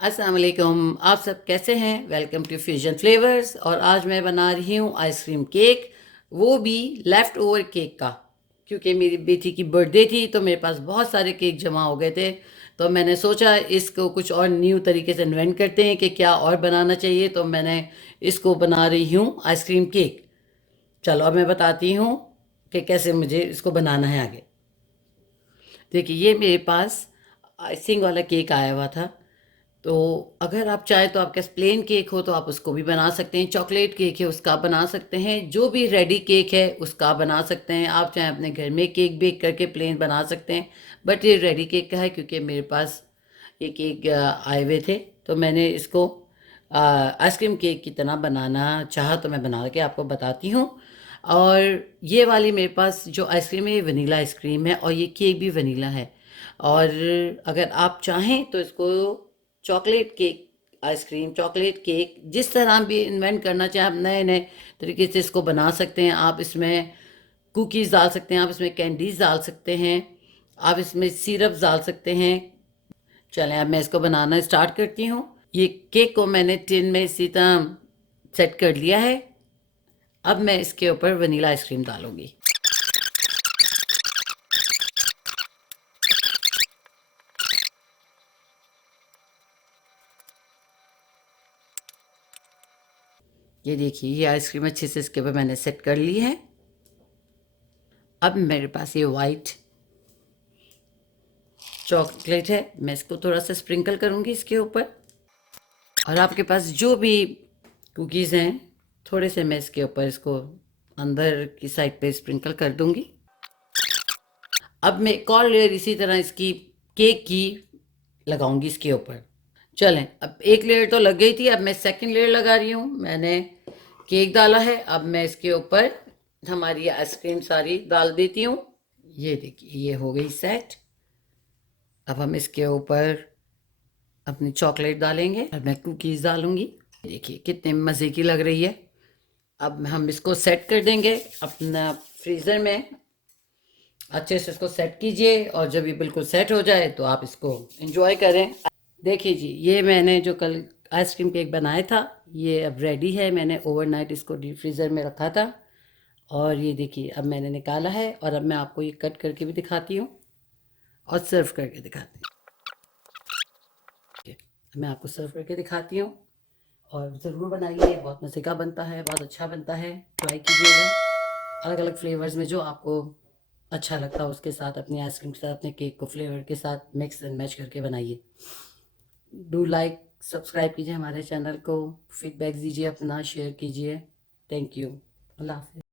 अस्सलाम वालेकुम। आप सब कैसे हैं? Welcome to fusion flavours. और आज मैं बना रही हूँ आइसक्रीम केक, वो भी लेफ़्ट ओवर केक का। क्योंकि मेरी बेटी की बर्थडे थी तो मेरे पास बहुत सारे केक जमा हो गए थे, तो मैंने सोचा इसको कुछ और न्यू तरीके से इन्वेंट करते हैं कि क्या और बनाना चाहिए। तो मैंने इसको बना रही हूँ आइसक्रीम केक। चलो अब मैं बताती हूँ कि कैसे मुझे इसको बनाना है आगे। देखिए, ये मेरे पास आइसिंग वाला केक आया हुआ था। तो अगर आप चाहें तो आपके पास प्लेन केक हो तो आप उसको भी बना सकते हैं, चॉकलेट केक है उसका बना सकते हैं, जो भी रेडी केक है उसका बना सकते हैं। आप चाहें अपने घर में केक बेक करके प्लेन बना सकते हैं, बट ये रेडी केक का है क्योंकि मेरे पास ये केक आए हुए थे। तो मैंने इसको आइसक्रीम केक की तरह बनाना चाहा तो मैं बना के आपको बताती हूँ। और ये वाली मेरे पास जो आइसक्रीम है ये वनीला आइसक्रीम है और ये केक भी वनीला है। और अगर आप चाहें तो इसको chocolate cake ice cream, chocolate cake जिस तरह भी इन्वेंट करना चाहें आप नए नए तरीके से इसको बना सकते हैं। आप इसमें कुकीज़ डाल सकते हैं, आप इसमें कैंडीज़ डाल सकते हैं, आप इसमें सिरप डाल सकते हैं। चलें अब मैं इसको बनाना स्टार्ट करती हूँ। ये केक को मैंने टिन में इसी तरह सेट कर लिया है। अब मैं इसके ऊपर वनीला आइसक्रीम डालूंगी। ये देखिए, ये आइसक्रीम अच्छे से इसके ऊपर मैंने सेट कर ली है। अब मेरे पास ये वाइट चॉकलेट है, मैं इसको थोड़ा सा स्प्रिंकल करूँगी इसके ऊपर। और आपके पास जो भी कुकीज़ हैं थोड़े से मैं इसके ऊपर इसको अंदर की साइड पे स्प्रिंकल कर दूँगी। अब मैं एक और लेयर इसी तरह इसकी केक की लगाऊंगी इसके ऊपर। चलें, अब एक लेयर तो लग गई थी, अब मैं सेकंड लेयर लगा रही हूँ। मैंने केक डाला है, अब मैं इसके ऊपर हमारी आइसक्रीम सारी डाल देती हूँ। ये देखिए, ये हो गई सेट। अब हम इसके ऊपर अपनी चॉकलेट डालेंगे और मैं कुकीज़ डालूंगी। देखिए कितने मज़े की लग रही है। अब हम इसको सेट कर देंगे अपना फ्रीज़र में। अच्छे से इसको सेट कीजिए और जब ये बिल्कुल सेट हो जाए तो आप इसको एंजॉय करें। देखिए जी, ये मैंने जो कल आइसक्रीम केक बनाया था ये अब रेडी है। मैंने ओवरनाइट इसको डीप फ्रीज़र में रखा था और ये देखिए अब मैंने निकाला है और अब मैं आपको ये कट करके भी दिखाती हूँ और सर्व करके दिखाती हूँ। मैं आपको सर्व करके दिखाती हूँ और ज़रूर बनाइए, बहुत मज़े का बनता है, बहुत अच्छा बनता है। ट्राई कीजिएगा अलग अलग फ्लेवर्स में जो आपको अच्छा लगता है उसके साथ, अपनी आइसक्रीम के साथ, अपने केक को फ्लेवर के साथ मिक्स एंड मैच करके बनाइए। डू लाइक सब्सक्राइब कीजिए हमारे चैनल को, फीडबैक दीजिए अपना, शेयर कीजिए। Thank you. अल्लाह हाफ़िज़।